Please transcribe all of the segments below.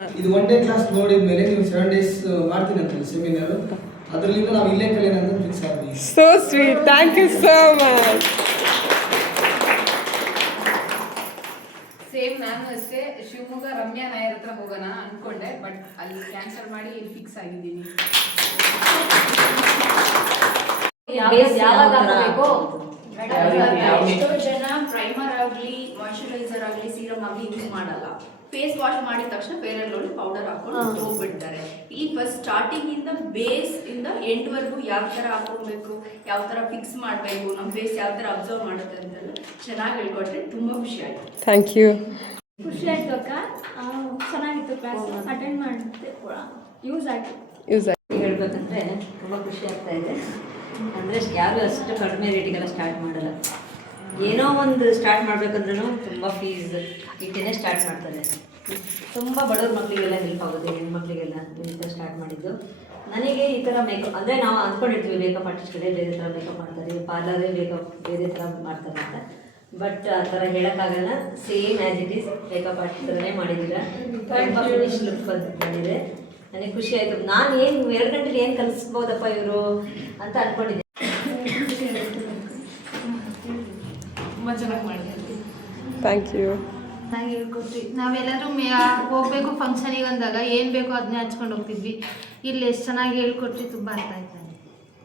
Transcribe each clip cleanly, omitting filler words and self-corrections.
ಇದು one day class ನೋಡಿದ ಮೇಲೆ ನೀವು 7 days ಮಾಡ್ತೀನಿ ಅಂತ ಸೆಮಿನಾರ್, ಅದರಿಂದ ನಾವು ಇಲ್ಲೇ ಕಲಿಯೋಣ ಅಂತ ಫಿಕ್ಸ್ ಆದ್ವಿ. So sweet, thank you so much. Same ನಾನು ಅಷ್ಟೇ ಶಿವಮೊಗ್ಗ ರಮ್ಯಾ ನಾಯರ್ ಹತ್ರ ಹೋಗೋಣ ಅನ್ಕೊಂಡೆ, ಬಟ್ ಅಲ್ಲಿ ಕ್ಯಾನ್ಸಲ್ ಮಾಡಿ ಇಲ್ಲಿ ಫಿಕ್ಸ್ ಆಗಿದ್ದೀನಿ. ಯಾವಾಗ ಹಾಕಬೇಕು? ಎಷ್ಟೋ ಜನ ಪ್ರೈಮರ್ ಆಗಲಿ ಮಾಯಿಶ್ಚರೈಸರ್ ಆಗಲಿ ಸೀರಮ್ ಆಗಲಿ ಯೂಸ್ ಮಾಡಲ್ಲ. ಫೇಸ್ ವಾಶ್ ಮಾಡಿದ ತಕ್ಷಣ ಫೇರ್ ಅಂಡ್ ಲವ್ಲಿ ಪೌಡರ್ ಹಾಕೊಂಡು ಹೋಗ್ಬಿಡ್ತಾರೆ. ಈ ಫಸ್ಟ್ ಸ್ಟಾರ್ಟಿಂಗ್ ಇಂದ ಬೇಸ್ ಇಂದ ಎಂಡ್ ವರ್ಗು ಯಾವ ತರ ಹಾಕೊಳ್ಬೇಕು, ಯಾವ ತರ ಫಿಕ್ಸ್ ಮಾಡಬೇಕು, ನಮ್ಮ ಫೇಸ್ ಯಾವ ತರ ಅಬ್ಸರ್ವ್ ಮಾಡುತ್ತೆ ಅಂತೆಲ್ಲ ಚೆನ್ನಾಗಿ ಹೇಳ್ಕೊಟ್ರೆ ತುಂಬಾ ಖುಷಿ ಆಯ್ತು. Thank you. ಖುಷಿ ಆಯ್ತು ಅಕ್ಕ, ಚೆನ್ನಾಗಿತ್ತು ಕ್ಲಾಸ್, ಅಟೆಂಡ್ ಮಾಡಿದ್ದೆ, ಯೂಸ್ ಆಯ್ತು. ಹೇಳ್ಬೇಕಂದ್ರೆ ತುಂಬ ಖುಷಿ ಆಗ್ತಾ ಇದೆ. ಅಂದರೆ ಯಾರು ಅಷ್ಟು ಕಡಿಮೆ ರೇಟಿಗೆಲ್ಲ ಸ್ಟಾರ್ಟ್ ಮಾಡಲ್ಲ. ಏನೋ ಒಂದು ಸ್ಟಾರ್ಟ್ ಮಾಡಬೇಕಂದ್ರೂ ತುಂಬ ಫೀಸ್ ಇಟ್ಟೇ ಸ್ಟಾರ್ಟ್ ಮಾಡ್ತಾರೆ. ತುಂಬ ಬಡವ್ರ ಮಕ್ಕಳಿಗೆಲ್ಲ ಹೆಲ್ಪ್ ಆಗುತ್ತೆ, ಹೆಣ್ಮಕ್ಳಿಗೆಲ್ಲ ಈ ಥರ ಸ್ಟಾರ್ಟ್ ಮಾಡಿದ್ದು. ನನಗೆ ಈ ಥರ ಮೇಕಪ್ ಅಂದರೆ ನಾವು ಅಂದ್ಕೊಂಡಿರ್ತೀವಿ ಮೇಕಪ್ ಆರ್ಟಿಸ್ಟ್ಗಳೇ ಬೇರೆ ಥರ ಮೇಕಪ್ ಮಾಡ್ತಾರೆ, ಪಾರ್ಲರೇ ಮೇಕಪ್ ಬೇರೆ ಥರ ಮಾಡ್ತಾರೆ ಅಂತ. ಬಟ್ ಆ ಥರ ಹೇಳೋಕ್ಕಾಗಲ್ಲ. Same as it is makeup ಆರ್ಟಿಸ್ಟರೇ ಮಾಡಿದ್ದೀರಾ. ತುಂಬ ಫಿನಿಶ್ ಲುಕ್ ಬಂದಿದೆ. ನನಗೆ ಖುಷಿ ಆಯಿತು. ನಾನು ಏನು 2 ಗಂಟೆಲಿ ಏನು ಕಲಿಸ್ಬೋದಪ್ಪ ಇವರು ಅಂತ ಅಂದ್ಕೊಂಡಿದ್ದೆ. ತುಂಬ ಚೆನ್ನಾಗಿ ಮಾಡಿದ್ವಿ. Thank you. ಚೆನ್ನಾಗಿ ಹೇಳ್ಕೊಟ್ರಿ. ನಾವೆಲ್ಲರೂ ಹೋಗ್ಬೇಕು ಫಂಕ್ಷನಿಗೆ ಅಂದಾಗ ಏನು ಬೇಕೋ ಅದನ್ನೇ ಹಚ್ಕೊಂಡು ಹೋಗ್ತಿದ್ವಿ. ಇಲ್ಲಿ ಎಷ್ಟು ಚೆನ್ನಾಗಿ ಹೇಳ್ಕೊಟ್ರಿ, ತುಂಬ ಅರ್ಥ ಆಯ್ತು.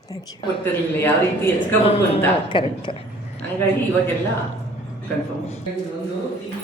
Thank you. ಗೊತ್ತಿರಲಿಲ್ಲ ಯಾವ ರೀತಿ ಹೆಚ್ಕೋಬೇಕು ಅಂತ. ಕರೆಕ್ಟ್. ಹಾಗಾಗಿ ಇವಾಗೆಲ್ಲ ಕನ್ಫರ್ಮ್. ಒಂದು ಈಗ